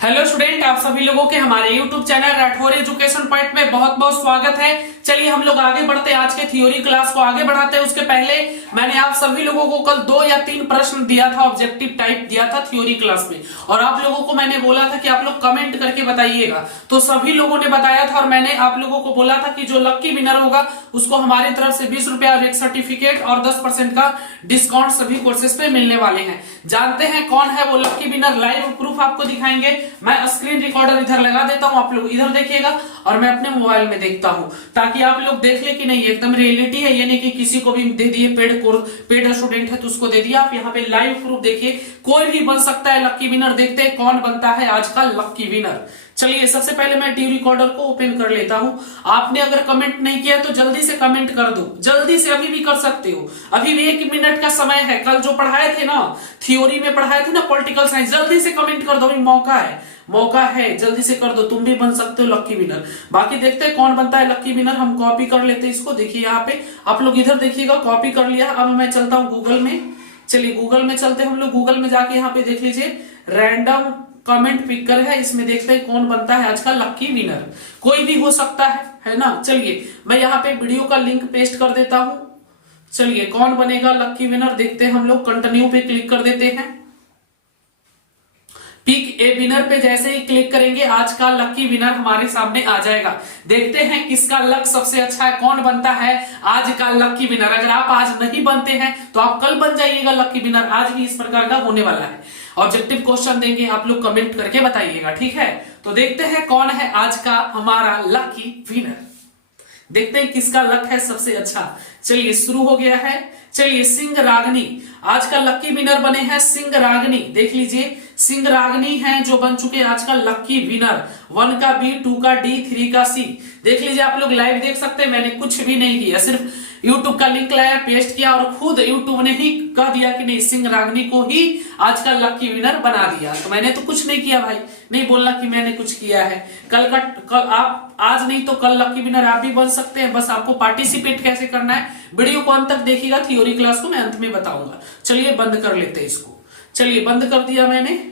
Hello student, आप सभी लोगों के हमारे YouTube channel Rathore education point में बहुत बहुत स्वागत है। चलिए हम लोग आगे बढ़ते हैं, आज के थ्योरी क्लास को आगे बढ़ाते हैं। उसके पहले मैंने आप सभी लोगों को कल 2 या 3 प्रश्न दिया था, ऑब्जेक्टिव टाइप दिया था थ्योरी क्लास में, और आप लोगों को मैंने बोला था कि आप लोग कमेंट करके बताइएगा। तो सभी लोगों ने बताया था और मैंने आप लोगों को बोला था कि जो लक्की विनर होगा उसको हमारी तरफ से 20 रुपया और एक सर्टिफिकेट और 10% का डिस्काउंट सभी कोर्सेज पे मिलने वाले हैं। जानते हैं कौन है वो लक्की विनर? लाइव प्रूफ आपको दिखाएंगे। मैं स्क्रीन रिकॉर्डर इधर लगा देता हूं, आप लोग इधर देखिएगा और मैं अपने मोबाइल में देखता हूं, ताकि आप लोग देख ले कि नहीं एकदम रियलिटी है, ये नहीं कि किसी को भी दे दिए पेड स्टूडेंट है तो उसको दे दिया। आप यहाँ पे लाइव प्रूफ देखिए, कोई भी बन सकता है लक्की विनर। देखते हैं कौन बनता है आज का लक्की विनर। चलिए सबसे पहले मैं टी रिकॉर्डर को ओपन कर लेता हूं। आपने अगर कमेंट नहीं किया तो जल्दी से कमेंट कर दो, जल्दी से अभी भी कर सकते हो। अभी भी 1 मिनट का समय है। कल जो पढ़ाए थे ना, थ्योरी में पढ़ाए थे ना पॉलिटिकल साइंस, जल्दी से कमेंट कर दो, अभी मौका है, जल्दी से कर दो, तुम भी बन सकते हो लक्की विनर। बाकी देखते हैं कौन बनता है लक्की विनर। हम कॉपी कर लेते हैं इसको, देखिए यहाँ पे आप लोग इधर देखिएगा, कॉपी कर लिया। अब मैं चलता हूँ गूगल में। चलिए गूगल में चलते हैं हम लोग। गूगल में जाके यहाँ पे देख लीजिए, रैंडम कमेंट पिकर है, इसमें देखते हैं कौन बनता है आज का लक्की विनर। कोई भी हो सकता है ना। चलिए मैं यहाँ पे वीडियो का लिंक पेस्ट कर देता हूं। चलिए कौन बनेगा लक्की विनर देखते हैं हम लोग। कंटिन्यू पे क्लिक कर देते हैं। पिक ए विनर पे जैसे ही क्लिक करेंगे आज का लक्की विनर हमारे सामने आ जाएगा। देखते हैं किसका लक सबसे अच्छा है, कौन बनता है आज का लक्की विनर। अगर आप आज नहीं बनते हैं तो आप कल बन जाइएगा लक्की विनर। आज भी इस प्रकार का होने वाला है, ऑब्जेक्टिव क्वेश्चन देंगे, आप लोग कमेंट करके बताइएगा, ठीक है। तो देखते हैं कौन है आज का हमारा लकी विनर। देखते हैं किसका लक है सबसे अच्छा। चलिए शुरू हो गया है। चलिए सिंह रागनी आज का लक्की विनर बने हैं। सिंह रागनी देख लीजिए, सिंह रागनी है जो बन चुके आज का लक्की विनर। 1 का बी, 2 का डी, 3 का सी। देख लीजिए आप लोग लाइव देख सकते हैं, मैंने कुछ भी नहीं किया, सिर्फ यूट्यूब का लिंक लाया, पेस्ट किया और खुद यूट्यूब ने ही कह दिया कि नहीं सिंह रागनी को ही आज का लक्की विनर बना दिया। तो मैंने तो कुछ नहीं किया भाई, नहीं बोलना कि मैंने कुछ किया है। कल आप आज नहीं तो कल लक्की विनर आप भी बन सकते हैं। बस आपको पार्टिसिपेट कैसे करना है, वीडियो को अंत तक देखिएगा, थ्योरी क्लास को मैं अंत में बताऊंगा। चलिए बंद कर लेते हैं इसको। चलिए बंद कर दिया मैंने।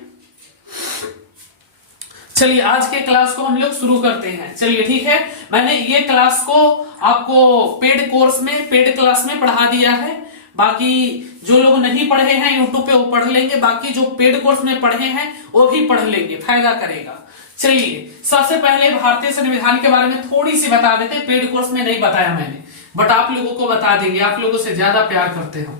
चलिए आज के क्लास को हम लोग शुरू करते हैं। चलिए ठीक है, मैंने ये क्लास को आपको पेड क्लास में पढ़ा दिया है। बाकी जो लोग नहीं पढ़े हैं यूट्यूब पे वो पढ़ लेंगे, बाकी जो पेड कोर्स में पढ़े हैं वो भी पढ़ लेंगे, फायदा करेगा। चलिए सबसे पहले भारतीय संविधान के बारे में थोड़ी सी बता देते। पेड कोर्स में नहीं बताया मैंने, बट आप लोगों को बता देंगे, आप लोगों से ज्यादा प्यार करते हो।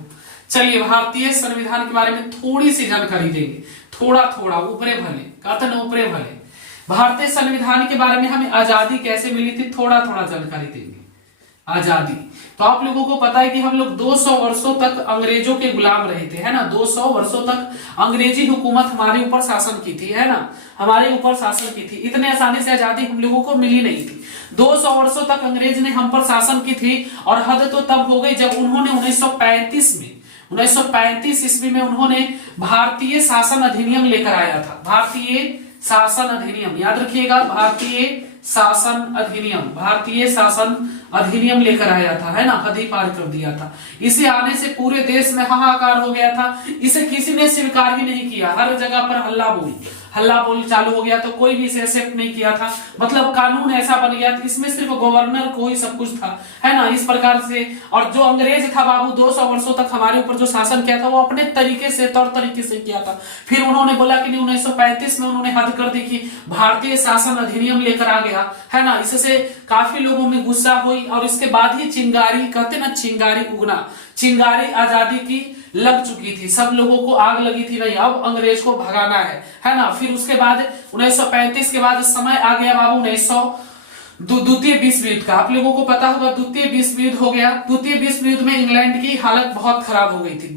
चलिए भारतीय संविधान के बारे में थोड़ी सी जानकारी देंगे, थोड़ा ऊपरे भले, कहते ना ऊपरे भले। भारतीय संविधान के बारे में हमें आजादी कैसे मिली थी थोड़ा जानकारी देंगे। आजादी तो आप लोगों को पता है कि हम लोग 200 वर्षों तक अंग्रेजों के गुलाम रहे थे, है ना। 200 वर्षों तक अंग्रेजी हुकूमत हमारे ऊपर शासन की थी, है ना, हमारे ऊपर शासन की थी। इतने आसानी से आजादी हम लोगों को मिली नहीं थी। 200 वर्षों तक अंग्रेज ने हम पर शासन की थी, और हद तो तब हो गई जब उन्होंने 1935 ईस्वी में उन्होंने भारतीय शासन अधिनियम लेकर आया था। भारतीय शासन अधिनियम याद रखिएगा, भारतीय शासन अधिनियम लेकर आया था, है ना, हद ही पार कर दिया था। इसे आने से पूरे देश में हाहाकार हो गया था। इसे किसी ने स्वीकार ही नहीं किया, हर जगह पर हल्ला बोल चालू हो गया, तो कोई भी इसे एक्सेप्ट नहीं किया था। मतलब कानून ऐसा बन गया था, इसमें सिर्फ गवर्नर को ही सब कुछ था, है ना, इस प्रकार से। और जो अंग्रेज था बाबू 200 वर्षों तक हमारे ऊपर जो शासन किया था वो अपने तरीके से तौर तरीके से किया था। फिर उन्होंने बोला कि 1935 में उन्होंने हद कर दी कि भारतीय शासन अधिनियम लेकर आ गया, है ना। इससे काफी लोगों में गुस्सा हुई, और इसके बाद ही चिंगारी, कहते ना चिंगारी उगना, चिंगारी आजादी की लग चुकी थी। सब लोगों को आग लगी थी, नहीं अब अंग्रेज को भगाना है ना। फिर उसके बाद 1935 के बाद समय आ गया बाबू द्वितीय विश्व युद्ध का। आप लोगों को पता होगा द्वितीय विश्व युद्ध हो गया। द्वितीय विश्व युद्ध में इंग्लैंड की हालत बहुत खराब हो गई थी,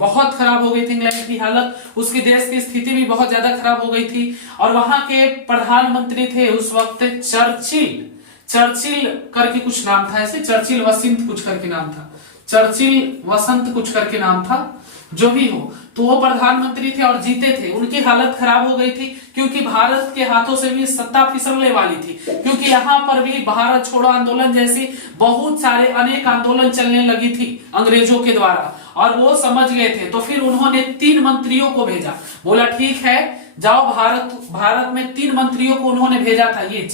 इंग्लैंड की हालत, उसकी देश की स्थिति भी बहुत ज्यादा खराब हो गई थी। और वहां के प्रधानमंत्री थे उस वक्त चर्चिल करके कुछ नाम था, ऐसे चर्चिल वसंत कुछ करके नाम था, चर्चिल वसंत कुछ करके नाम था, जो भी हो। तो वो प्रधानमंत्री थे और जीते थे। उनकी हालत खराब हो गई थी क्योंकि भारत के हाथों से भी सत्ता फिसलने वाली थी, क्योंकि यहाँ पर भी भारत छोड़ो आंदोलन जैसी बहुत सारे अनेक आंदोलन चलने लगी थी अंग्रेजों के द्वारा, और वो समझ गए थे। तो फिर उन्होंने 3 मंत्रियों को भेजा, बोला ठीक है जाओ भारत में 3 मंत्रियों को उन्होंने भेजा था। ये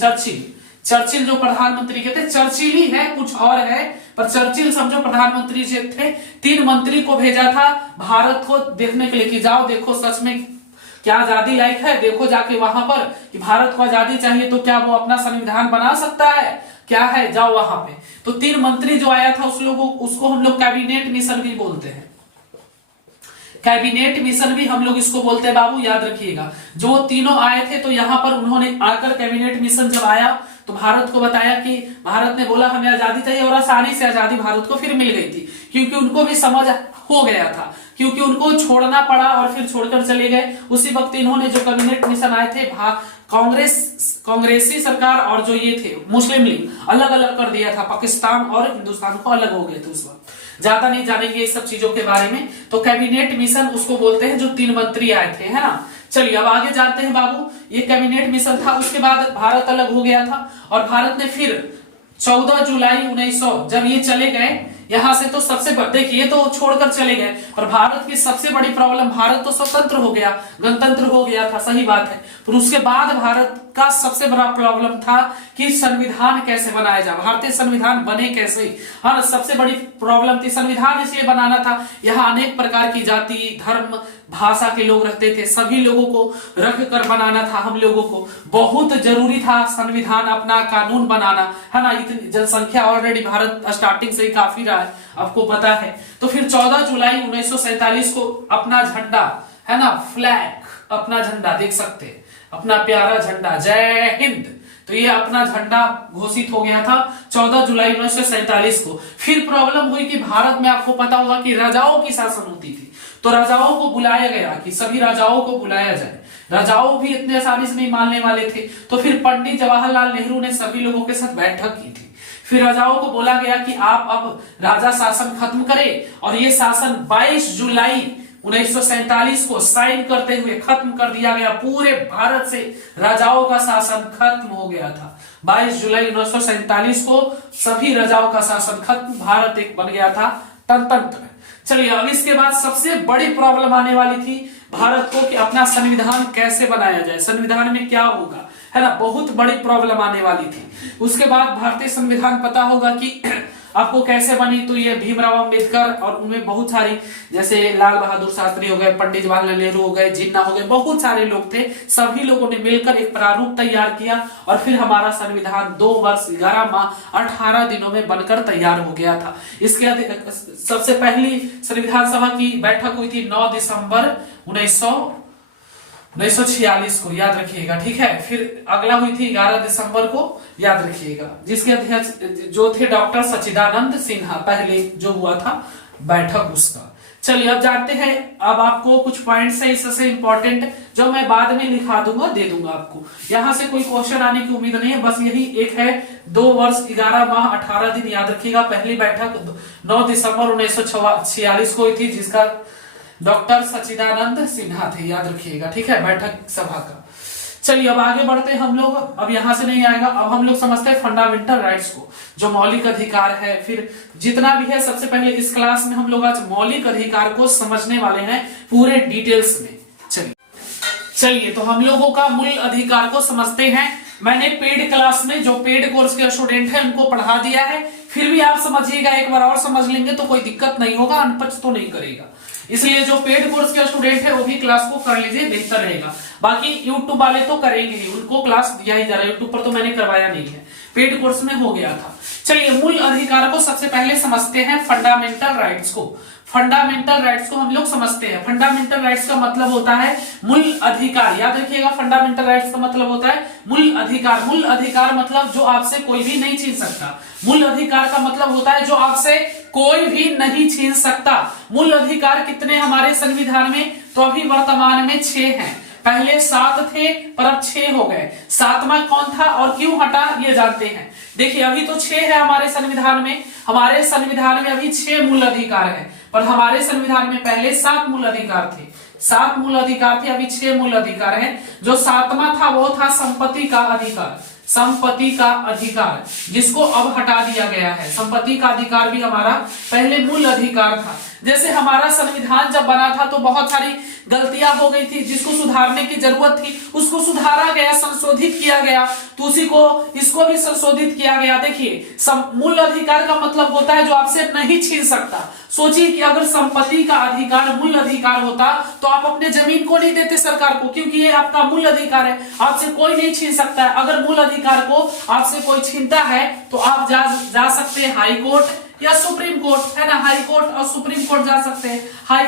चर्चिल जो प्रधानमंत्री के थे, चर्चिल ही है, कुछ और है, पर चर्चिल समझो प्रधानमंत्री जो थे, 3 मंत्री को भेजा था भारत को देखने के लिए कि जाओ देखो सच में क्या आजादी लायक है, देखो जाके वहां पर कि भारत को आजादी चाहिए तो क्या वो अपना संविधान बना सकता है, क्या है, जाओ वहां पे। तो 3 मंत्री जो आया था उसको हम लोग कैबिनेट मिशन भी बोलते हैं। कैबिनेट मिशन भी हम लोग इसको बोलते हैं बाबू, याद रखिएगा। जो तीनों आए थे तो यहाँ पर उन्होंने आकर कैबिनेट मिशन जब आया तो भारत को बताया कि भारत ने बोला हमें आजादी चाहिए, और आसानी से आजादी भारत को फिर मिल गई थी, क्योंकि उनको भी समझ हो गया था, क्योंकि उनको छोड़ना पड़ा और फिर छोड़कर चले गए। उसी वक्त इन्होंने जो कैबिनेट मिशन आए थे, कांग्रेसी सरकार और जो ये थे मुस्लिम लीग, अलग अलग कर दिया था, पाकिस्तान और हिंदुस्तान को अलग हो गए थे उस वक्त। ज्यादा नहीं जानेंगे इस सब चीजों के बारे में। तो कैबिनेट मिशन उसको बोलते हैं जो 3 मंत्री आए थे, है ना। चलिए अब आगे जाते हैं बाबू। ये कैबिनेट मिशन था, उसके बाद भारत अलग हो गया था और भारत ने फिर 14 जुलाई 1900 जब ये चले गए यहां से, तो सबसे देखिए तो छोड़कर चले गए, और भारत की सबसे बड़ी प्रॉब्लम, भारत तो स्वतंत्र हो गया, गणतंत्र हो गया था, सही बात है, पर उसके बाद भारत का सबसे बड़ा प्रॉब्लम था कि संविधान कैसे बनाया जाए, भारतीय संविधान बने कैसे। हाँ, सबसे बड़ी प्रॉब्लम थी। संविधान इसलिए बनाना था, यहाँ अनेक प्रकार की जाति, धर्म, भाषा के लोग रहते थे, सभी लोगों को रख कर बनाना था। हम लोगों को बहुत जरूरी था संविधान, अपना कानून बनाना, है ना। इतनी जनसंख्या ऑलरेडी भारत स्टार्टिंग से ही काफी रहा है, आपको पता है। तो फिर 14 जुलाई 1947 को अपना झंडा, है ना, फ्लैग, अपना झंडा देख सकते हैं, अपना प्यारा झंडा, जय हिंद, तो ये अपना झंडा घोषित हो गया था 14 जुलाई 1947 को। फिर प्रॉब्लम हुई कि भारत में आपको पता होगा कि राजाओं की शासन होती थी, तो राजाओं को बुलाया गया कि सभी राजाओं को बुलाया जाए। राजाओं भी इतने आसानी से नहीं मानने वाले थे, तो फिर पंडित जवाहरलाल नेहरू ने सभी लोगों के साथ बैठक की थी। फिर राजाओं को बोला गया कि आप अब राजा शासन खत्म करें, और ये शासन 22 जुलाई 1947 को साइन करते हुए खत्म कर दिया गया। पूरे भारत से राजाओं का शासन खत्म हो गया था। 22 जुलाई 1947 को सभी राजाओं का शासन खत्म, भारत एक बन गया था गणतंत्र। चलिए अब इसके बाद सबसे बड़ी प्रॉब्लम आने वाली थी भारत को कि अपना संविधान कैसे बनाया जाए, संविधान में क्या होगा, है ना, बहुत बड़ी प्रॉब्लम आने वाली थी। उसके बाद भारतीय संविधान पता होगा कि आपको कैसे बनी, तो ये भीमराव अंबेडकर और उनमें बहुत सारी, जैसे लाल बहादुर शास्त्री हो गए, पंडित जवाहरलाल नेहरू हो गए, जिन्ना हो गए, बहुत सारे लोग थे, सभी लोगों ने मिलकर एक प्रारूप तैयार किया और फिर हमारा संविधान 2 वर्ष 11 माह 18 दिनों में बनकर तैयार हो गया था। इसके सबसे पहली संविधान सभा की बैठक हुई थी 9 दिसंबर 1946 को, याद रखिएगा, ठीक है। फिर अगला हुई थी 11 दिसंबर को, याद रखिएगा, जिसके अध्यक्ष जो थे डॉक्टर सच्चिदानंद सिन्हा, पहले जो हुआ था बैठक उसका। चलिए अब जानते हैं, अब आपको कुछ पॉइंट्स है इससे इंपॉर्टेंट जो मैं बाद में लिखा दूंगा, दे दूंगा आपको। यहां से कोई क्वेश्चन आने की उम्मीद नहीं है, बस यही एक है, 2 वर्ष 11 माह 18 दिन, याद रखिएगा। पहली बैठक 9 दिसंबर 1946 को हुई थी, जिसका डॉक्टर सच्चिदानंद सिन्हा थे, याद रखिएगा, ठीक है, बैठक सभा का। चलिए अब आगे बढ़ते हैं हम लोग, अब यहां से नहीं आएगा, अब हम लोग समझते हैं फंडामेंटल राइट्स को, जो मौलिक अधिकार है। फिर जितना भी है, सबसे पहले इस क्लास में हम लोग आज मौलिक अधिकार को समझने वाले हैं पूरे डिटेल्स में। चलिए तो हम लोगों का मूल अधिकार को समझते हैं। मैंने पेड क्लास में जो पेड कोर्स के स्टूडेंट हैं उनको पढ़ा दिया है, फिर भी आप समझिएगा, एक बार और समझ लेंगे तो कोई दिक्कत नहीं होगा, अनपढ़ तो नहीं करेगा। इसलिए जो पेड कोर्स के स्टूडेंट है वो भी क्लास को कर लीजिए, बेहतर रहेगा। बाकी यूट्यूब वाले तो करेंगे ही, उनको क्लास दिया ही जा रहा है, यूट्यूब पर तो मैंने करवाया नहीं है, पेड कोर्स में हो गया था। चलिए मूल अधिकार को सबसे पहले समझते हैं, फंडामेंटल राइट्स को। फंडामेंटल राइट्स को हम लोग समझते हैं। फंडामेंटल राइट्स का मतलब होता है मूल अधिकार, याद रखिएगा, फंडामेंटल राइट्स का मतलब होता है मूल अधिकार। मूल अधिकार मतलब जो आपसे कोई भी नहीं छीन सकता। मूल अधिकार का मतलब होता है जो आपसे कोई भी नहीं छीन सकता। मूल अधिकार कितने हमारे संविधान में, तो अभी वर्तमान में 6 हैं, पहले 7 थे पर अब 6 हो गए। 7वां कौन था और क्यों हटा, ये जानते हैं। देखिए अभी तो 6 है हमारे संविधान में, हमारे संविधान में अभी 6 मूल अधिकार है, पर हमारे संविधान में पहले 7 मूल अधिकार थे। 7 मूल अधिकार थे, अभी 6 मूल अधिकार हैं। जो 7वां था वो था संपत्ति का अधिकार, संपत्ति का अधिकार, जिसको अब हटा दिया गया है। संपत्ति का अधिकार भी हमारा पहले मूल अधिकार था। जैसे हमारा संविधान जब बना था तो बहुत सारी गलतियां हो गई थी जिसको सुधारने की जरूरत थी, उसको सुधारा गया, संशोधित किया गया, तो उसी को इसको भी संशोधित किया गया। देखिए मूल अधिकार का मतलब होता है जो आपसे नहीं छीन सकता। सोचिए कि अगर संपत्ति का अधिकार मूल अधिकार होता तो आप अपने जमीन को नहीं देते सरकार को, क्योंकि ये आपका मूल अधिकार है, आपसे कोई नहीं छीन सकता है। अगर मूल अधिकार को आपसे कोई छीनता है तो आप जा सकते हैं हाई कोर्ट या सुप्रीम कोर्ट, है ना। हाई कोर्ट और सुप्रीम कोर्ट जा सकते हैं। हाई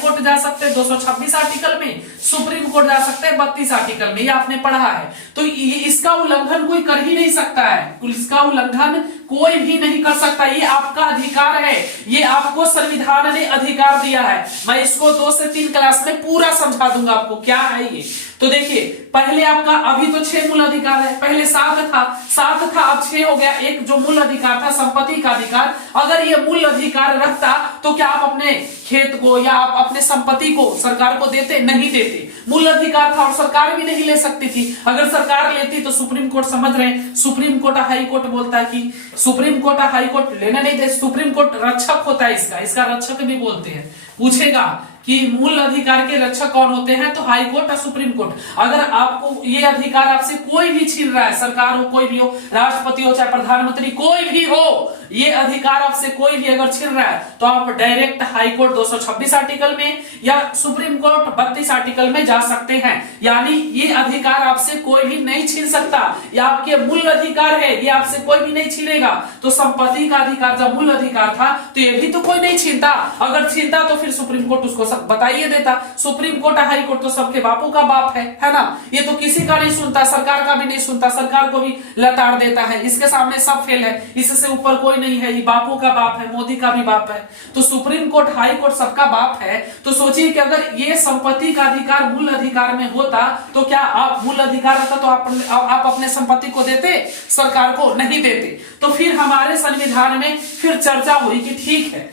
कोर्ट जा सकते हैं 226 आर्टिकल में, सुप्रीम कोर्ट जा सकते हैं 32 आर्टिकल में, ये आपने पढ़ा है। तो इसका उल्लंघन कोई कर ही नहीं सकता है, इसका उल्लंघन कोई भी नहीं कर सकता। ये आपका अधिकार है, ये आपको संविधान ने अधिकार दिया है। मैं इसको 2 से 3 क्लास में पूरा समझा दूंगा आपको क्या है ये। तो देखिए पहले आपका अभी तो 6 मूल अधिकार है, पहले 7 था अब 6 हो गया। एक जो मूल अधिकार था संपत्ति का अधिकार, अगर ये मूल अधिकार रखता तो क्या आप अपने खेत को या आप अपने संपत्ति को सरकार को देते? नहीं देते। मूल अधिकार था और सरकार भी नहीं ले सकती थी। अगर सरकार लेती तो सुप्रीम कोर्ट, समझ रहे हैं, सुप्रीम कोर्ट हाई कोर्ट बोलता है कि सुप्रीम कोर्ट हाई कोर्ट लेना नहीं दे। सुप्रीम कोर्ट रक्षक होता है इसका रक्षक भी बोलते हैं। पूछेगा कि मूल अधिकार के रक्षक कौन होते हैं, तो हाई कोर्ट और सुप्रीम कोर्ट। अगर आपको ये अधिकार आपसे कोई भी छीन रहा है, सरकार हो, कोई भी हो, राष्ट्रपति हो चाहे प्रधानमंत्री कोई भी हो, ये अधिकार आपसे कोई भी अगर छीन रहा है तो आप डायरेक्ट हाई कोर्ट 226 आर्टिकल में या सुप्रीम कोर्ट 32 आर्टिकल में जा सकते हैं। यानी ये अधिकार आपसे कोई भी नहीं छीन सकता, ये आपके मूल अधिकार है, ये आपसे कोई भी नहीं छीनेगा। तो संपत्ति का अधिकार जब मूल अधिकार था तो ये भी तो कोई नहीं छीनता। अगर छीनता तो फिर सुप्रीम कोर्ट उसको बताइए देता। सुप्रीम कोर्ट हाई कोर्ट तो सबके बापू का बाप है ना। ये तो किसी का नहीं सुनता, सरकार का भी नहीं सुनता, सरकार को भी लताड़ देता है। इसके सामने सब फेल है, इससे ऊपर कोई नहीं है। ये बापू का बाप है, मोदी का भी बाप है, तो सुप्रीम कोर्ट हाई कोर्ट सबका बाप है। तो सोचिए कि अगर ये संपत्ति का अधिकार मूल अधिकार में होता तो क्या आप मूल अधिकार रहता तो आप अपने संपत्ति को देते? सरकार को नहीं देते। तो फिर हमारे संविधान में फिर चर्चा हुई कि ठीक है,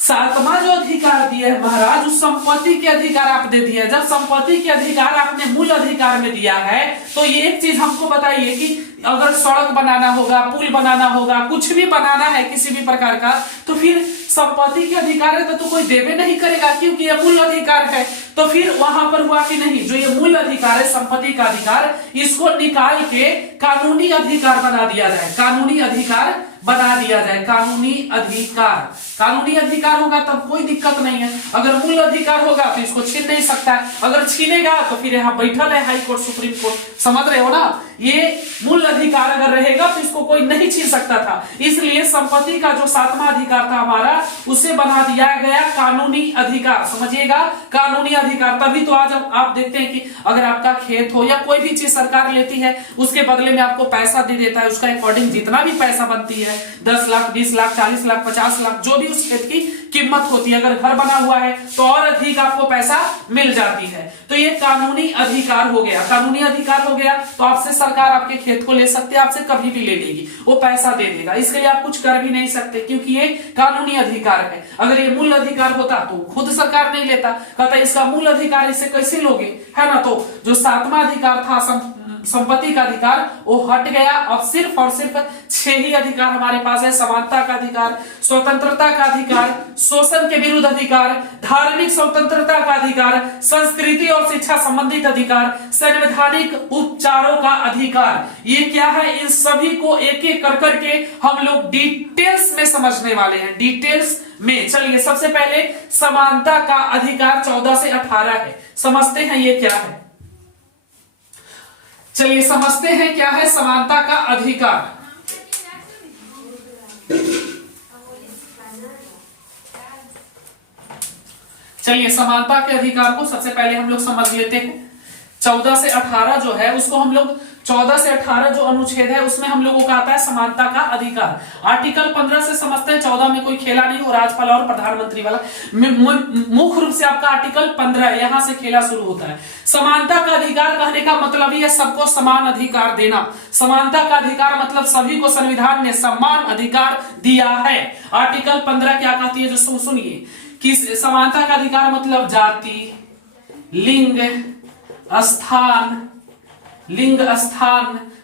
7वां जो अधिकार दिया है महाराज, उस संपत्ति के अधिकार आप दे दिए। जब संपत्ति के अधिकार आपने मूल अधिकार में दिया है तो ये एक चीज हमको बताइए कि अगर सड़क बनाना होगा, पुल बनाना होगा, कुछ भी बनाना है किसी भी प्रकार का, तो फिर संपत्ति के अधिकार है तो कोई देवे नहीं करेगा, क्योंकि ये मूल अधिकार है। तो फिर वहां पर हुआ कि नहीं, जो ये मूल अधिकार है संपत्ति का अधिकार, इसको निकाल के कानूनी अधिकार बना दिया जाए। कानूनी अधिकार बना दिया जाए, कानूनी अधिकार होगा तब कोई दिक्कत नहीं है। अगर मूल अधिकार होगा तो इसको छीन नहीं सकता है, अगर छीनेगा तो फिर यहाँ बैठल है हाई कोर्ट सुप्रीम कोर्ट, समझ रहे हो ना। ये मूल अधिकार अगर रहेगा तो इसको कोई नहीं छीन सकता था। इसलिए संपत्ति का जो 7वां अधिकार था हमारा, उसे बना दिया गया कानूनी अधिकार। समझिएगा, कानूनी अधिकार। तभी तो आज आप देखते हैं कि अगर आपका खेत हो या कोई भी चीज सरकार लेती है, उसके बदले में आपको पैसा दे देता है, उसका अकॉर्डिंग जितना भी पैसा बनती है, 10 लाख, 20 लाख, 40 लाख, 50 लाख, जो भी उस खेत की कीमत होती है। अगर घर बना हुआ है तो और अधिक आपको पैसा मिल जाती है। तो ये कानूनी अधिकार हो गया। कानूनी अधिकार हो गया तो आपसे सरकार आपके खेत को ले सकती है, आपसे कभी भी ले लेगी, वो पैसा दे देगा। इसके लिए आप कुछ कर भी नहीं सकते, क्योंकि ये कानूनी अधिकार है। अगर ये मूल अधिकार होता तो खुद सरकार नहीं लेता, कहता इसका मूल अधिकार, इसे कैसे लोगे, है ना। तो जो 7वां अधिकार था संपत्ति का अधिकार, वो हट गया। अब सिर्फ और सिर्फ 6 ही अधिकार हमारे पास है। समानता का अधिकार, स्वतंत्रता का अधिकार, शोषण के विरुद्ध अधिकार, धार्मिक स्वतंत्रता का अधिकार, संस्कृति और शिक्षा संबंधित अधिकार, संवैधानिक उपचारों का अधिकार। ये क्या है, इन सभी को एक एक कर करके हम लोग डिटेल्स में समझने वाले हैं, डिटेल्स में। चलिए सबसे पहले समानता का अधिकार 14 से 18 है। समझते हैं ये क्या है। चलिए समझते हैं क्या है समानता का अधिकार। चलिए समानता के अधिकार को सबसे पहले हम लोग समझ लेते हैं। 14 से 18 जो है उसको हम लोग 14 से 18 जो अनुच्छेद है उसमें हम लोगों का आता है समानता का अधिकार। आर्टिकल 15 से समझते हैं, 14 में कोई खेला नहीं, और राज्यपाल और प्रधानमंत्री वाला मुख्य रूप से आपका आर्टिकल 15 यहां से खेला शुरू होता है। समानता का अधिकार कहने का मतलब ही है सबको समान अधिकार देना। समानता का अधिकार मतलब सभी को संविधान ने समान अधिकार दिया है। आर्टिकल 15 क्या कहती है, जो सुनिए कि समानता का अधिकार मतलब जाति, लिंग,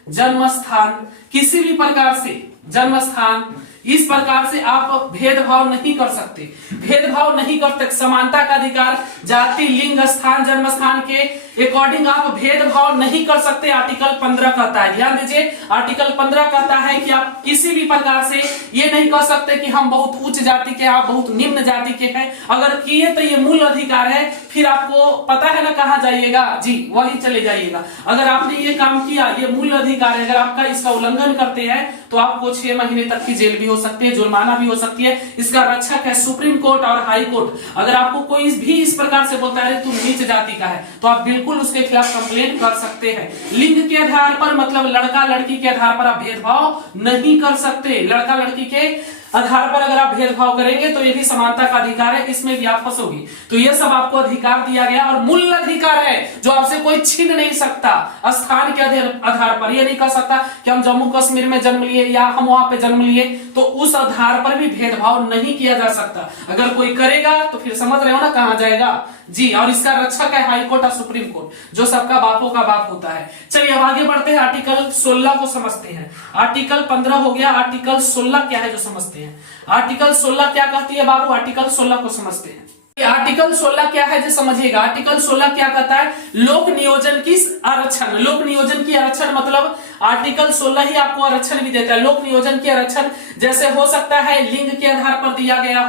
जन्म स्थान, किसी भी प्रकार से जन्म स्थान, इस प्रकार से आप भेदभाव नहीं कर सकते, भेदभाव नहीं कर सकते। समानता का अधिकार जाति, लिंग, स्थान, जन्म स्थान के अकॉर्डिंग आप भेदभाव नहीं कर सकते, आर्टिकल 15 कहता है। ध्यान दीजिए, आर्टिकल 15 कहता है कि आप किसी भी प्रकार से ये नहीं कह सकते कि हम बहुत उच्च जाति के, आप बहुत निम्न जाति के हैं। अगर किए तो ये मूल अधिकार है, फिर आपको पता है ना कहाँ जाइएगा जी, वही चले जाइएगा। अगर आपने ये काम किया, ये मूल अधिकार है, अगर आपका इसका उल्लंघन करते हैं तो आपको 6 महीने तक की जेल भी हो सकती है, जुर्माना भी हो सकती है। इसका रक्षक है सुप्रीम कोर्ट और हाई कोर्ट। अगर आपको कोई भी इस प्रकार से बोलता है तुम नीच जाति का है, तो आप बिल्कुल उसके खिलाफ कंप्लेन कर सकते हैं। लिंग के आधार पर, मतलब लड़का लड़की के आधार पर आप भेदभाव नहीं कर सकते। लड़का लड़की के आधार पर अगर आप भेदभाव करेंगे तो ये भी समानता का अधिकार है, इसमें भी आप फंसोगी। तो ये सब आपको अधिकार दिया गया और मूल अधिकार है जो आपसे कोई छीन नहीं सकता। स्थान के आधार पर ये नहीं कह सकता कि हम जम्मू कश्मीर में जन्म लिए या हम वहां पे जन्म लिए, तो उस आधार पर भी भेदभाव नहीं किया जा सकता। अगर कोई करेगा तो फिर समझ रहे हो ना कहां जाएगा जी। और इसका रक्षक है हाई कोर्ट और सुप्रीम कोर्ट, जो सबका बापों का बाप होता है। चलिए अब आगे बढ़ते हैं, आर्टिकल 16 को समझते हैं। आर्टिकल 15 हो गया, आर्टिकल 16 क्या है जो समझते हैं। आर्टिकल 16 क्या कहती है बाबू, आर्टिकल 16 को समझते हैं। आर्टिकल 16 क्या है जो समझिएगा। आर्टिकल 16 क्या कहता है, लोक नियोजन की आरक्षण। लोक नियोजन की आरक्षण मतलब आर्टिकल 16 ही आपको आरक्षण भी देता है। लोक नियोजन की आरक्षण जैसे हो सकता है लिंग के आधार पर दिया गया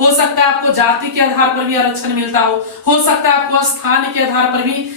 हो सकता है आपको जाति के आधार पर भी आरक्षण मिलता हो सकता है आपको स्थान के आधार पर भी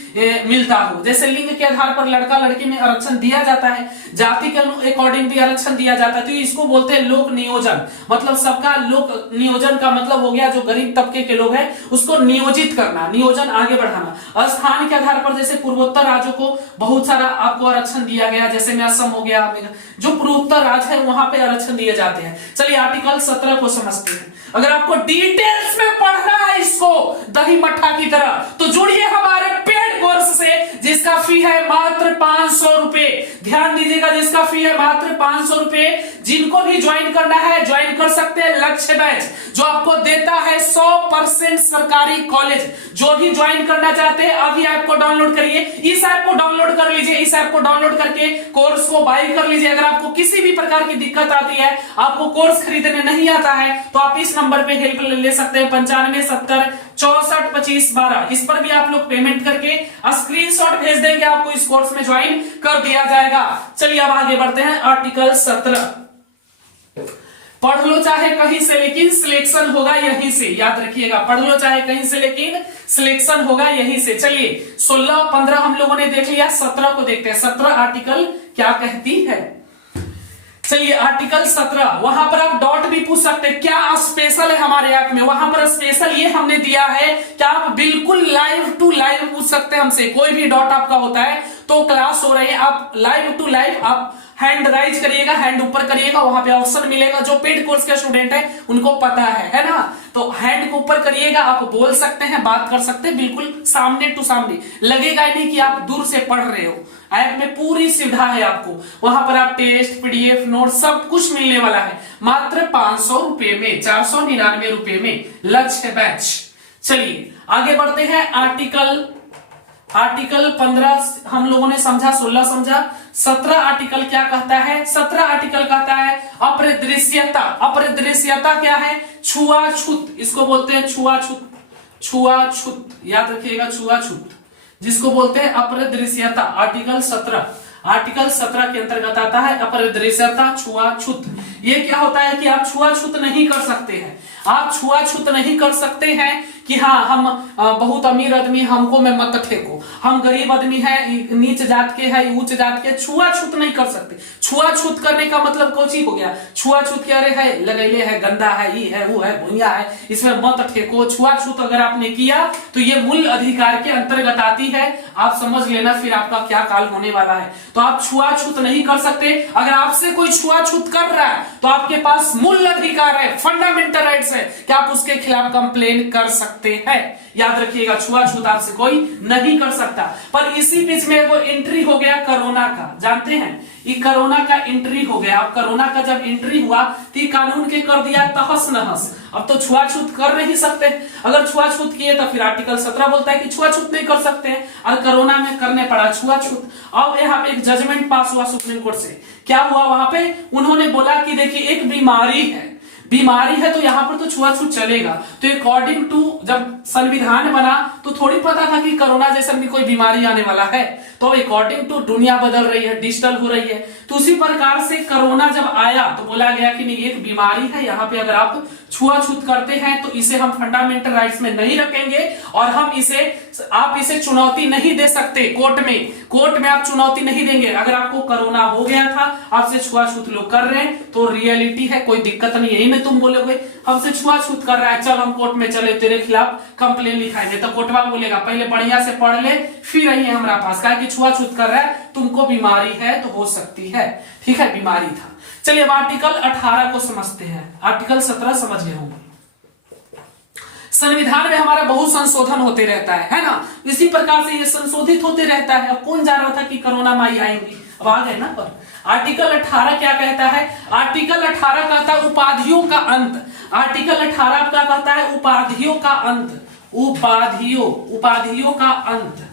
मिलता हो। जैसे लिंग के आधार पर लड़का लड़की में आरक्षण दिया जाता है, जाति के अकॉर्डिंग भी आरक्षण दिया जाता है। तो इसको बोलते हैं लोक नियोजन। मतलब सबका लोक नियोजन का मतलब हो गया जो गरीब तबके के लोग हैं उसको नियोजित करना, नियोजन आगे बढ़ाना। स्थान के आधार पर जैसे पूर्वोत्तर राज्यों को बहुत सारा आपको आरक्षण दिया गया, जैसे में असम हो गया, जो पूर्वोत्तर राज्य है वहां पे आरक्षण दिए जाते हैं। चलिए आर्टिकल 17 को समझते हैं। अगर आपको डिटेल्स में पढ़ना है इसको दही मट्ठा की तरह तो जुड़िए हमारे पेड कोर्स से, जिसका फी है मात्र 500 रुपए। ध्यान दीजिएगा, जिसका फी है मात्र 500 रुपए। जिनको भी ज्वाइन करना है ज्वाइन कर सकते हैं। लक्ष्य बैच जो आपको देता है 100% सरकारी कॉलेज। जो भी ज्वाइन करना चाहते हैं अभी ऐप को डाउनलोड करिए, इस ऐप को डाउनलोड कर लीजिए। इस ऐप को डाउनलोड करके कोर्स को बाय कर लीजिए। अगर आपको किसी भी प्रकार की दिक्कत आती है, आपको कोर्स खरीदने नहीं आता है, तो आप इस नंबर पे हेल्प ले सकते हैं 95 70 64 25 12। इस पर भी आप लोग पेमेंट करके स्क्रीनशॉट भेज देंगे, आपको इस कोर्स में ज्वाइन कर दिया जाएगा। चलिए अब आगे बढ़ते हैं। आर्टिकल 17 पढ़ लो चाहे कहीं से, लेकिन सिलेक्शन होगा यहीं से। याद रखिएगा, पढ़ लो चाहे कहीं से लेकिन सिलेक्शन होगा यहीं से। चलिए 16 15 हम लोगों ने देख लिया, 17 को देखते हैं। 17 आर्टिकल क्या कहती है। चलिए आर्टिकल 17, वहां पर आप डॉट भी पूछ सकते हैं। क्या स्पेशल है हमारे ऐप में, वहां पर स्पेशल ये हमने दिया है कि आप बिल्कुल लाइव टू लाइव पूछ सकते हैं हमसे। कोई भी डॉट आपका होता है तो क्लास हो रही है, आप लाइव टू लाइव आप हैंड राइज करिएगा, हैंड ऊपर करिएगा, वहां पे ऑप्शन मिलेगा। जो पेड कोर्स के स्टूडेंट है उनको पता है ना। तो हैंड को ऊपर करिएगा, आप बोल सकते हैं, बात कर सकते हैं, बिल्कुल सामने टू सामने। लगेगा नहीं कि आप दूर से पढ़ रहे हो। ऐप में पूरी सुविधा है आपको, वहां पर आप टेस्ट पीडीएफ नोट सब कुछ मिलने वाला है मात्र 500 रुपए में, 499 रुपए में। लक्ष्य बैच। चलिए आगे बढ़ते हैं। आर्टिकल 15 हम लोगों ने समझा, 16 समझा। 17 आर्टिकल क्या कहता है। 17 आर्टिकल कहता है अप्रदृश्यता। अप्रदृश्यता क्या है, छुआछूत, इसको बोलते हैं छुआछूत। छुआछूत याद रखिएगा, छुआछूत जिसको बोलते हैं अप्रदृश्यता। आर्टिकल 17 के अंतर्गत आता है अप्रदृश्यता, छुआछूत। ये क्या होता है कि आप छुआछूत नहीं कर सकते हैं। आप छुआछूत नहीं कर सकते हैं कि हाँ हम बहुत अमीर आदमी, हमको मैं मत फेंको, हम गरीब आदमी है, नीच जात के है, उच्च जात के, छुआछूत नहीं कर सकते। छुआछूत करने का मतलब कोची हो गया, छुआछूत क्या रे है, लगैले है, गंदा है, ये है, वो है, भुइया है, इसमें मत फेंको। छुआछूत अगर आपने किया तो ये मूल अधिकार के अंतर्गत आती है। आप समझ लेना फिर आपका क्या काल होने वाला है। तो आप छुआछूत नहीं कर सकते। अगर आपसे कोई छुआछूत कर रहा है तो आपके पास मूल अधिकार है, फंडामेंटल राइट्स है कि आप उसके खिलाफ कंप्लेन कर सकते हैं। याद रखिएगा, छुआछूत आपसे कोई नहीं कर सकता। पर इसी बीच में वो एंट्री हो गया कोरोना का, जानते हैं ये कोरोना का एंट्री हो गया। अब कोरोना का जब एंट्री हुआ तो ये कानून के कर दिया तहस नहस। अब तो छुआछूत कर नहीं सकते, अगर छुआछूत किए तो फिर आर्टिकल 17 बोलता है कि छुआछूत नहीं कर सकते हैं, और कोरोना में करने पड़ा छुआछूत। अब यहाँ पे एक जजमेंट पास हुआ सुप्रीम कोर्ट से, क्या हुआ वहां पे, उन्होंने बोला कि देखिए एक बीमारी है तो यहाँ पर तो छुआछूत चलेगा। तो अकॉर्डिंग टू जब संविधान बना तो थोड़ी पता था कि कोरोना जैसा भी कोई बीमारी आने वाला है, तो अकॉर्डिंग टू दुनिया बदल रही है, डिजिटल हो रही है, तो उसी प्रकार से कोरोना जब आया तो बोला गया कि नहीं एक बीमारी है, यहाँ पे अगर आप छुआछूत करते हैं तो इसे हम फंडामेंटल राइट्स में नहीं रखेंगे और हम आप इसे चुनौती नहीं दे सकते कोर्ट में आप चुनौती नहीं देंगे। अगर आपको कोरोना हो गया था, आपसे छुआछूत लोग कर रहे हैं तो रियलिटी है, कोई दिक्कत नहीं है। यही में तुम बोलोगे हमसे छुआछूत कर रहा है, चल हम कोर्ट में चले, तेरे खिलाफ कंप्लेन लिखाएंगे, तो कोर्टवा बोलेगा पहले बढ़िया से पढ़ ले फिर आइए हमारा पास, कहा कि छुआछूत कर रहा है, तुमको बीमारी है तो हो सकती है, ठीक है, बीमारी था। चलिए अब आर्टिकल 18 को समझते हैं। आर्टिकल 17 समझ गए होंगे। संविधान में हमारा बहुत संशोधन होते रहता है ना, इसी प्रकार से ये संशोधित होते रहता है। अब कौन जान रहा था कि कोरोना माई आएंगी, अब आ गए ना। पर आर्टिकल 18 क्या कहता है, आर्टिकल 18 कहता है उपाधियों का अंत। आर्टिकल 18 क्या कहता है, उपाधियों का अंत, उपाधियों का अंत।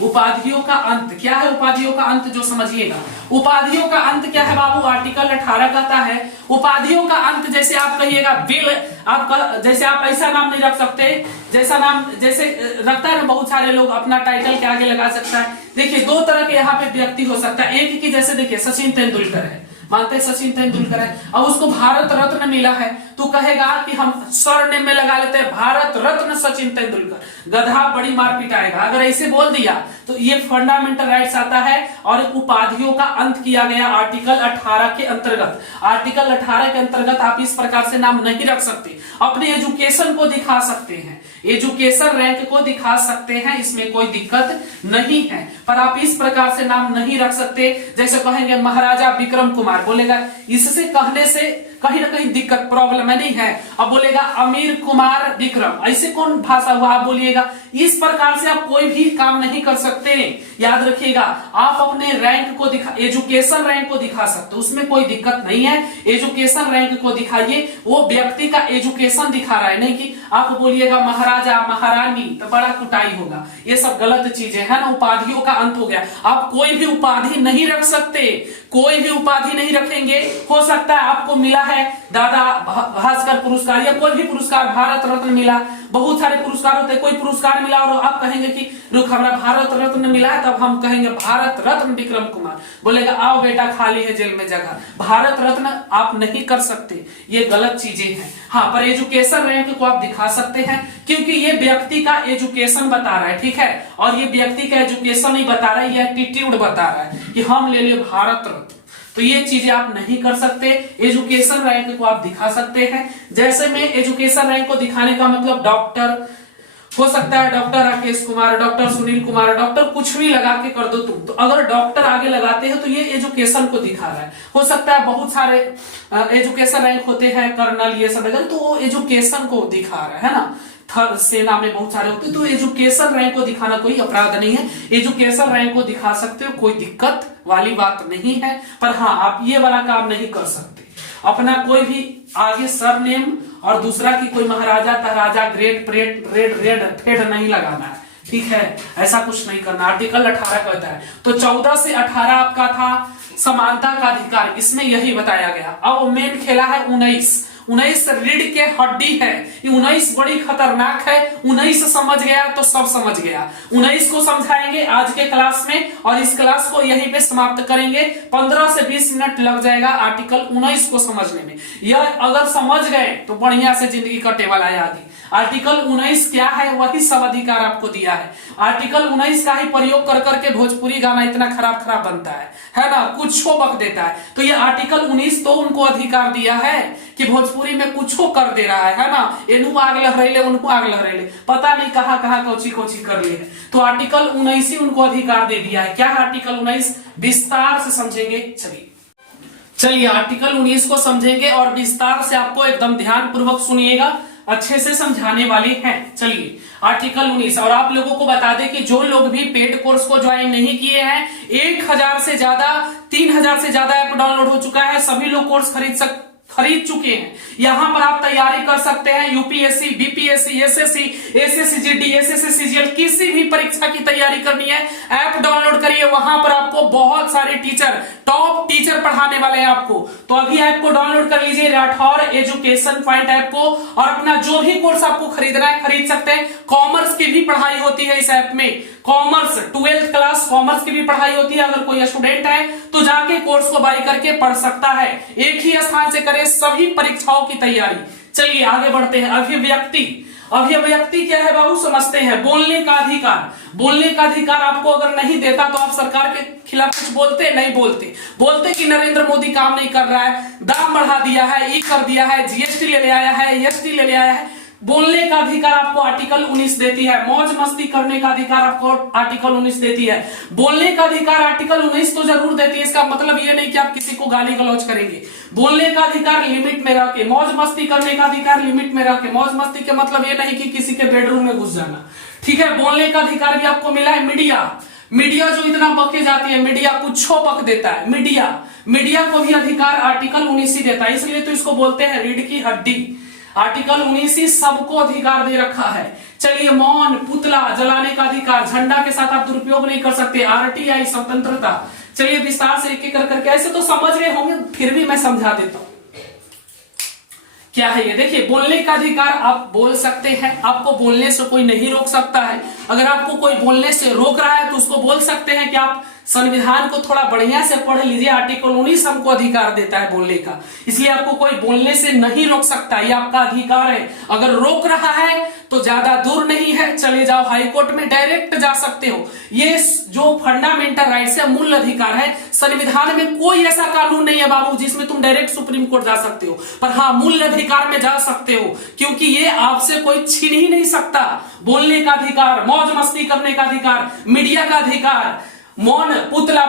उपाधियों का अंत क्या है, उपाधियों का अंत जो समझिएगा, उपाधियों का अंत क्या है बाबू, आर्टिकल 18 कहता है उपाधियों का अंत। जैसे आप कहिएगा बिल, आपका जैसे आप ऐसा नाम नहीं रख सकते, जैसा नाम जैसे रखता है ना बहुत सारे लोग अपना टाइटल के आगे लगा सकता है। देखिए दो तरह के यहाँ पे व्यक्ति हो सकता है, एक की जैसे देखिए सचिन तेंदुलकर है, मानते हैं सचिन तेंदुलकर है, अब उसको भारत रत्न मिला है तो कहेगा कि हम सरनेम में लगा लेते हैं भारत रत्न सचिन तेंदुलकर, गधा बड़ी मार पिटाएगा। अगर ऐसे बोल दिया तो ये फंडामेंटल राइट्स आता है और उपाधियों का अंत किया गया आर्टिकल 18 के अंतर्गत। आर्टिकल 18 के अंतर्गत आप इस प्रकार से नाम नहीं रख सकते, अपने एजुकेशन को दिखा सकते हैं, एजुकेशन रैंक को दिखा सकते हैं, इसमें कोई दिक्कत नहीं है, पर आप इस प्रकार से नाम नहीं रख सकते। जैसे कहेंगे महाराजा विक्रम कुमार, बोलेगा इससे कहने से कहीं ना कहीं दिक्कत प्रॉब्लम नहीं है। अब बोलेगा अमीर कुमार विक्रम, ऐसे कौन भाषा हुआ, आप बोलिएगा। इस प्रकार से आप कोई भी काम नहीं कर सकते, याद रखिएगा। आप अपने रैंक को दिखा, एजुकेशन रैंक को दिखा सकते, उसमें कोई दिक्कत नहीं है। एजुकेशन रैंक को दिखाइए, वो व्यक्ति का एजुकेशन दिखा रहा है, नहीं कि आप बोलिएगा महाराजा महारानी तो बड़ा कुटाई होगा, ये सब गलत चीजें है ना। उपाधियों का अंत हो गया, आप कोई भी उपाधि नहीं रख सकते, कोई भी उपाधि नहीं रखेंगे। हो सकता है आपको मिला है दादा भास्कर पुरस्कार या कोई भी पुरस्कार, भारत रत्न मिला, बहुत सारे पुरस्कार होते हैं, कोई पुरस्कार मिला और आप कहेंगे कि रुक हमारा भारत रत्न मिला है, तब हम कहेंगे भारत रत्न विक्रम कुमार, बोलेगा आओ बेटा खाली है जेल में जगह, भारत रत्न आप नहीं कर सकते, ये गलत चीजें हैं। हाँ, पर एजुकेशन रैंक को आप दिखा सकते हैं क्योंकि ये व्यक्ति का एजुकेशन बता रहा है, ठीक है, और ये व्यक्ति का एजुकेशन नहीं बता रहा है, ये एटीट्यूड बता रहा है कि हम ले लिए भारत रत्न, तो ये चीजें आप नहीं कर सकते। एजुकेशन रैंक को आप दिखा सकते हैं। जैसे में एजुकेशन रैंक को दिखाने का मतलब डॉक्टर हो सकता है, doctor Rakesh Kumar, doctor Sunil Kumar, doctor कुछ भी लगा के कर दो तुम, तो अगर डॉक्टर आगे लगाते हो तो ये एजुकेशन को दिखा रहा है। हो सकता है बहुत सारे एजुकेशन रैंक होते हैं, कर्नल ये सब, तो वो एजुकेशन को दिखा रहा है ना। थर्ड सेना में बहुत सारे होते हैं, तो एजुकेशन रैंक को दिखाना कोई अपराध नहीं है, एजुकेशन रैंक को दिखा सकते हो, कोई दिक्कत वाली बात नहीं है। पर हाँ, आप ये वाला काम नहीं कर सकते, अपना कोई भी आगे सरनेम और दूसरा की कोई महाराजा तराजा ग्रेट प्रेट रेड रेड फेड नहीं लगाना है, ठीक है, ऐसा कुछ नहीं करना। आर्टिकल 18 कहता है। तो 14 से 18 आपका था समानता का अधिकार, इसमें यही बताया गया। अब मेन खेला है 19 रीढ़ के हड्डी है, ये 19 बड़ी खतरनाक है। 19 समझ गया तो सब समझ गया। 19 को समझाएंगे आज के क्लास में और इस क्लास को यहीं पे समाप्त करेंगे। 15 से 20 मिनट लग जाएगा आर्टिकल 19 को समझने में। यह अगर समझ गए तो बढ़िया से जिंदगी का टेबल आया आगे। आर्टिकल 19 क्या है, वही सब अधिकार आपको दिया है। आर्टिकल 19 का ही प्रयोग कर करके भोजपुरी गाना इतना खराब बनता है ना, कुछ बक देता है। तो ये आर्टिकल 19 तो उनको अधिकार दिया है कि भोजपुरी में कुछ कर दे रहा है ना, एनू आग लहरेले उनको आग लहरेले, पता नहीं कहाँ कहाँ कौची कर ली है। तो आर्टिकल 19 ही उनको अधिकार दे दिया है। क्या है आर्टिकल 19, विस्तार से समझेंगे। चलिए आर्टिकल 19 को समझेंगे और विस्तार से, आपको एकदम ध्यान पूर्वक सुनिएगा, अच्छे से समझाने वाले हैं। चलिए आर्टिकल 19। और आप लोगों को बता दें कि जो लोग भी पेड कोर्स को ज्वाइन नहीं किए हैं, 1000 से ज्यादा 3000 से ज्यादा ऐप डाउनलोड हो चुका है, सभी लोग कोर्स खरीद चुके हैं। यहां पर आप तैयारी कर सकते हैं, यूपीएससी, बीपीएससी, एसएससी, एसएससीजीडी, एसएससीजीएल, किसी भी परीक्षा की तैयारी करनी है, ऐप डाउनलोड करिए। वहां पर आपको बहुत सारे टीचर, टॉप टीचर पढ़ाने वाले हैं आपको। तो अभी ऐप को डाउनलोड कर लीजिए, राठौर एजुकेशन पॉइंट ऐप को, और अपना जो भी कोर्स आपको खरीदना है खरीद सकते हैं। कॉमर्स की भी पढ़ाई होती है इस ऐप में, कॉमर्स 12th क्लास कॉमर्स की भी पढ़ाई होती है। अगर कोई स्टूडेंट है तो जाके कोर्स को बाय करके पढ़ सकता है, एक ही स्थान से करे सभी परीक्षाओं की तैयारी। चलिए आगे बढ़ते हैं। अभिव्यक्ति क्या है बाबू, समझते हैं। बोलने का अधिकार, बोलने का अधिकार आपको अगर नहीं देता तो आप सरकार के खिलाफ कुछ बोलते नहीं बोलते कि नरेंद्र मोदी काम नहीं कर रहा है, दाम बढ़ा दिया है, ये कर दिया है, जीएसटी ले आया है, एसटी ले आया है। बोलने का अधिकार आपको आर्टिकल 19 देती है। मौज मस्ती करने का अधिकार आपको आर्टिकल 19 देती है। बोलने का अधिकार आर्टिकल 19 तो जरूर देती है, इसका मतलब ये नहीं कि आप किसी को गाली गलौज करेंगे। बोलने का अधिकार लिमिट में रह के, मौज मस्ती करने का अधिकार लिमिट में रह के। मौज मस्ती के मतलब ये नहीं कि किसी के बेडरूम में घुस जाना, ठीक है। बोलने का अधिकार भी आपको मिला है। मीडिया जो इतना बके जाती है, मीडिया कुछ बक देता है, मीडिया को भी अधिकार आर्टिकल 19 ही देता है, इसलिए तो इसको बोलते हैं रीढ़ की हड्डी। आर्टिकल 19 ही सबको अधिकार दे रखा है। चलिए, मौन, पुतला जलाने का अधिकार, झंडा के साथ आप दुरुपयोग नहीं कर सकते, आरटीआई, स्वतंत्रता। चलिए विस्तार से एक एक करके, ऐसे तो समझ गए होंगे, फिर भी मैं समझा देता हूं क्या है ये। देखिए, बोलने का अधिकार, आप बोल सकते हैं, आपको बोलने से कोई नहीं रोक सकता है। अगर आपको कोई बोलने से रोक रहा है तो उसको बोल सकते हैं कि आप संविधान को थोड़ा बढ़िया से पढ़ लीजिए, आर्टिकल 19 हमको अधिकार देता है बोलने का, इसलिए आपको कोई बोलने से नहीं रोक सकता, ये आपका अधिकार है। अगर रोक रहा है तो ज्यादा दूर नहीं है, चले जाओ हाई कोर्ट में, डायरेक्ट जा सकते हो। ये जो फंडामेंटल राइट्स है, मूल अधिकार है, संविधान में कोई ऐसा कानून नहीं है बाबू जिसमें तुम डायरेक्ट सुप्रीम कोर्ट जा सकते हो, पर हाँ मूल अधिकार में जा सकते हो, क्योंकि ये आपसे कोई छीन ही नहीं सकता। बोलने का अधिकार, मौज मस्ती करने का अधिकार, मीडिया का अधिकार, मौन, पुतला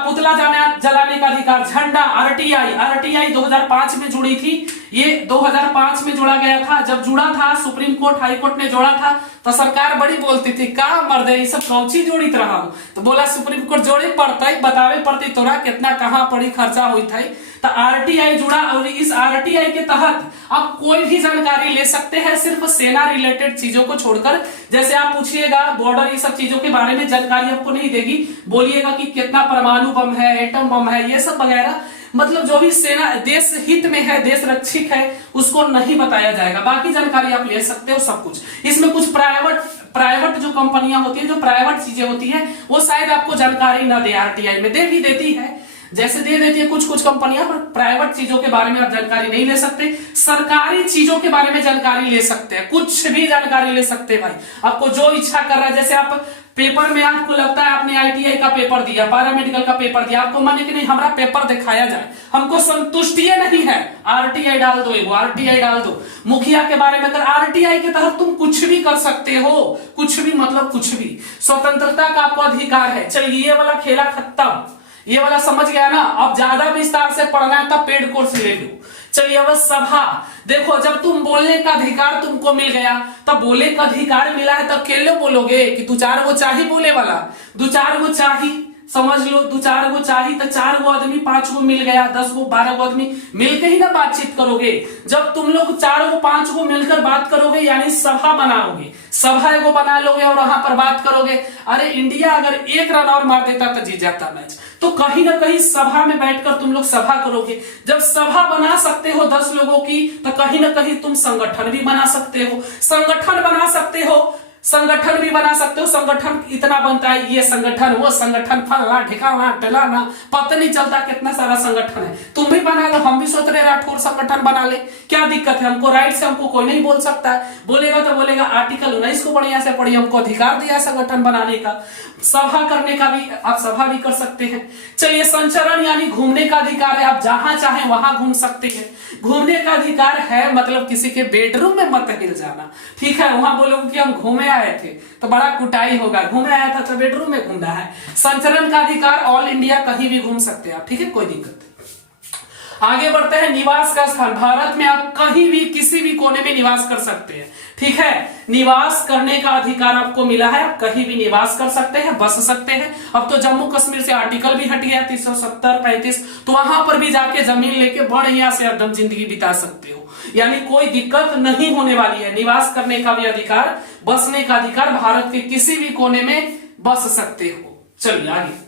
जलाने का अधिकार, झंडा, आरटीआई 2005 में जुड़ी थी। ये 2005 में जोड़ा गया था। जब जुड़ा था, सुप्रीम कोर्ट, हाई कोर्ट ने जोड़ा था, तो सरकार बड़ी बोलती थी, का मर्द ये सब कौन सी जोड़ित रहा हूं। तो बोला सुप्रीम कोर्ट जोड़े पड़ते, बतावे पड़ती तोरा कितना कहां पड़ी खर्चा हुई थी। तो आरटीआई जुड़ा, और इस आरटीआई के तहत आप कोई भी जानकारी ले सकते हैं, सिर्फ सेना रिलेटेड चीजों को छोड़कर। जैसे आप पूछिएगा बॉर्डर, ये सब चीजों के बारे में जानकारी आपको नहीं देगी, बोलिएगा कि कितना परमाणु बम है, एटम बम है, ये सब वगैरह, मतलब जो भी सेना देश हित में है, देश रक्षित है, उसको नहीं बताया जाएगा। बाकी जानकारी आप ले सकते हो सब कुछ। इसमें कुछ प्राइवेट जो कंपनियां होती है, जो प्राइवेट चीजें होती है, वो शायद आपको जानकारी ना दे, आरटीआई में दे भी देती है, जैसे दे देती है कुछ कंपनियां, पर प्राइवेट चीजों के बारे में आप जानकारी नहीं ले सकते। सरकारी चीजों के बारे में जानकारी ले सकते हैं, कुछ भी जानकारी ले सकते हैं भाई, आपको जो इच्छा कर रहा है। जैसे आप पेपर में, आपको लगता है आपने आईटीआई का पेपर दिया, पैरामेडिकल का पेपर दिया, आपको मन है कि नहीं हमारा पेपर दिखाया जाए, हमको संतुष्टि नहीं है, आरटीआई डाल दो, एगो आरटीआई डाल दो। मुखिया के बारे में, अगर आरटीआई के तहत तुम कुछ भी कर सकते हो, कुछ भी मतलब कुछ भी, स्वतंत्रता का आपको अधिकार है। चलिए ये वाला खेला खत्म, ये वाला समझ गया ना। अब ज्यादा विस्तार से पढ़ना है तब पेड कोर्स ले लो। चलिए अब सभा, देखो जब तुम बोलने का अधिकार तुमको मिल गया, तब बोलने का अधिकार मिला है, तब खेलो बोलोगे कि दो चार गो चाही बोले वाला, दो चार गो चाही, समझ लो, दो चार गो चाही तो 4 गो आदमी, 5 गो मिल गया, 10 गो 12 गो आदमी मिलकर ही ना बातचीत करोगे। जब तुम लोग 4 गो 5 गो मिलकर बात करोगे, यानी सभा बनाओगे, सभा एगो बना लोगे और वहां पर बात करोगे। अरे इंडिया अगर 1 रन और मार देता तो जीत जाता मैच, तो कहीं ना कहीं सभा में बैठकर तुम लोग सभा करोगे। जब सभा बना सकते हो 10 लोगों की, तो कहीं ना कहीं तुम संगठन भी बना सकते हो, संगठन बना सकते हो, संगठन भी बना सकते हो। संगठन इतना बनता है, ये संगठन, वो संगठन, फलना ढिकाना टलाना, पता नहीं चलता कितना सारा संगठन है। तुम भी बना लो, हम भी सोच रहे राठौर संगठन बना ले, क्या दिक्कत है, हमको राइट से हमको कोई नहीं बोल सकता है। बोलेगा तो बोलेगा आर्टिकल 19 को बढ़िया से पढ़िए, हमको अधिकार दिया संगठन बनाने का, सभा करने का भी, आप सभा भी कर सकते हैं। चलिए संचरण यानी घूमने का अधिकार है, आप जहां चाहे वहां घूम सकते हैं। घूमने का अधिकार है मतलब किसी के बेडरूम में मत हिल जाना, ठीक है। वहां बोलोगे कि हम घूमे आए थे तो बड़ा कुटाई होगा, घूमे आया था तो बेडरूम में घूमना है। संचरण का अधिकार, ऑल इंडिया कहीं भी घूम सकते हैं आप, ठीक है, कोई दिक्कत नहीं। आगे बढ़ते हैं, निवास का स्थान। भारत में आप कहीं भी किसी भी कोने में निवास कर सकते हैं, ठीक है। निवास करने का अधिकार आपको मिला है, आप कहीं भी निवास कर सकते हैं, बस सकते हैं। अब तो जम्मू कश्मीर से आर्टिकल भी हट गया 370, 35, तो वहां पर भी जाके जमीन लेके बढ़िया से एकदम जिंदगी बिता सकते हो, यानी कोई दिक्कत नहीं होने वाली है। निवास करने का भी अधिकार, बसने का अधिकार, भारत के किसी भी कोने में बस सकते हो। चलिए आगे,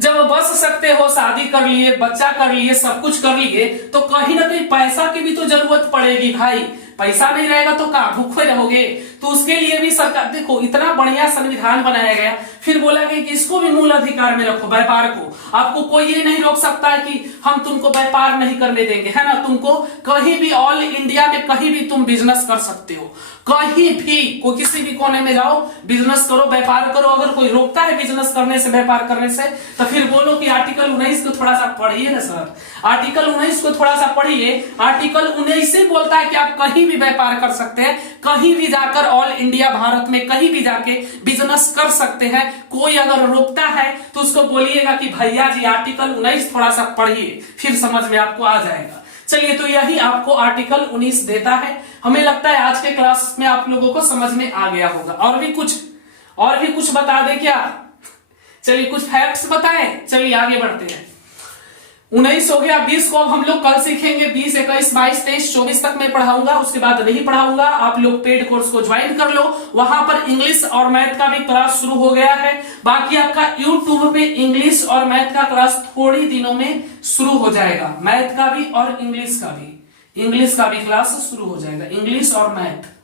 जब बस सकते हो, शादी कर लिए, बच्चा कर लिए, सब कुछ कर लिए, तो कहीं ना कहीं पैसा की भी तो जरूरत पड़ेगी भाई। पैसा नहीं रहेगा तो क्या भूखे रहोगे? तो उसके लिए भी सरकार, देखो इतना बढ़िया संविधान बनाया गया, फिर बोला गया कि इसको भी मूल अधिकार में रखो, व्यापार को। आपको कोई ये नहीं रोक सकता है कि हम तुमको व्यापार नहीं करने देंगे, है ना। तुमको कहीं भी ऑल इंडिया में कहीं भी तुम बिजनेस कर सकते हो, कहीं भी, कोई किसी भी कोने में जाओ, बिजनेस करो, व्यापार करो। अगर कोई रोकता है बिजनेस करने से, व्यापार करने से, तो फिर बोलो कि आर्टिकल 19 को थोड़ा सा पढ़िए ना सर, आर्टिकल 19 को थोड़ा सा पढ़िए। आर्टिकल 19 से बोलता है कि आप कहीं भी व्यापार कर सकते हैं, कहीं भी जाकर ऑल इंडिया भारत में कहीं भी जाके बिजनेस कर सकते हैं। कोई अगर रोकता है तो उसको बोलिएगा कि भैया जी आर्टिकल 19 थोड़ा सा पढ़िए, फिर समझ में आपको आ जाएगा। चलिए, तो यही आपको आर्टिकल 19 देता है। हमें लगता है आज के क्लास में आप लोगों को समझ में आ गया होगा। और भी कुछ बता दे क्या? चलिए कुछ फैक्ट्स बताएं। चलिए आगे बढ़ते हैं। 19 हो गया, 20 को अब हम लोग कल सीखेंगे। 20, 21, 22, 23, 24 तक मैं पढ़ाऊंगा, उसके बाद नहीं पढ़ाऊंगा। आप लोग पेड कोर्स को ज्वाइन कर लो, वहां पर इंग्लिश और मैथ का भी क्लास शुरू हो गया है। बाकी आपका यूट्यूब पे इंग्लिश और मैथ का क्लास थोड़ी दिनों में शुरू हो जाएगा, मैथ का भी और इंग्लिश का भी क्लास शुरू हो जाएगा, इंग्लिश और मैथ।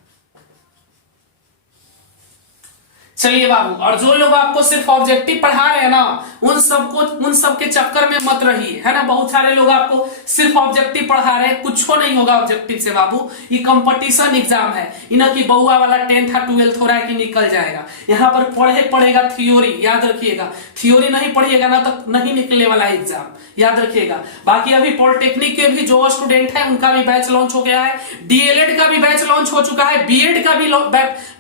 चलिए बाबू, और जो लोग आपको सिर्फ ऑब्जेक्टिव पढ़ा रहे हैं ना, उन सब के चक्कर में मत रहिए, है ना। बहुत सारे लोग आपको सिर्फ ऑब्जेक्टिव पढ़ा रहे हैं, कुछ नहीं होगा ऑब्जेक्टिव से बाबू। ये कंपटीशन एग्जाम है, इन्हें की बहुआ वाला 10th 12th हो रहा है कि निकल जाएगा। यहाँ पर पढ़ेगा थ्योरी, याद रखिएगा। थ्योरी नहीं पढ़िएगा ना तो नहीं निकलने वाला एग्जाम, याद रखिएगा। बाकी अभी पॉलिटेक्निक के भी जो स्टूडेंट है उनका भी बैच लॉन्च हो गया है, डीएलएड का भी बैच लॉन्च हो चुका है, बीएड का भी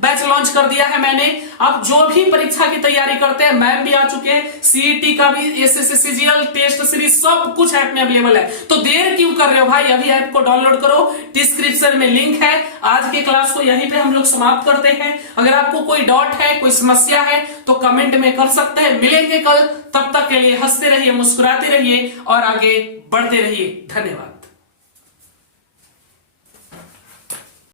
बैच लॉन्च कर दिया है मैंने। अब जो भी परीक्षा की तैयारी करते हैं, मैम भी आ चुके हैं, सीईटी का भी, एसएससी सीजीएल टेस्ट सीरीज सब कुछ ऐप में अवेलेबल है। तो देर क्यों कर रहे हो भाई, अभी ऐप को डाउनलोड करो, डिस्क्रिप्शन में लिंक है। आज के क्लास को यहीं पे हम लोग समाप्त करते हैं। अगर आपको कोई डाउट है, कोई समस्या है तो कमेंट में कर सकते हैं। मिलेंगे कल, तब तक के लिए हंसते रहिए, मुस्कुराते रहिए और आगे बढ़ते रहिए। धन्यवाद।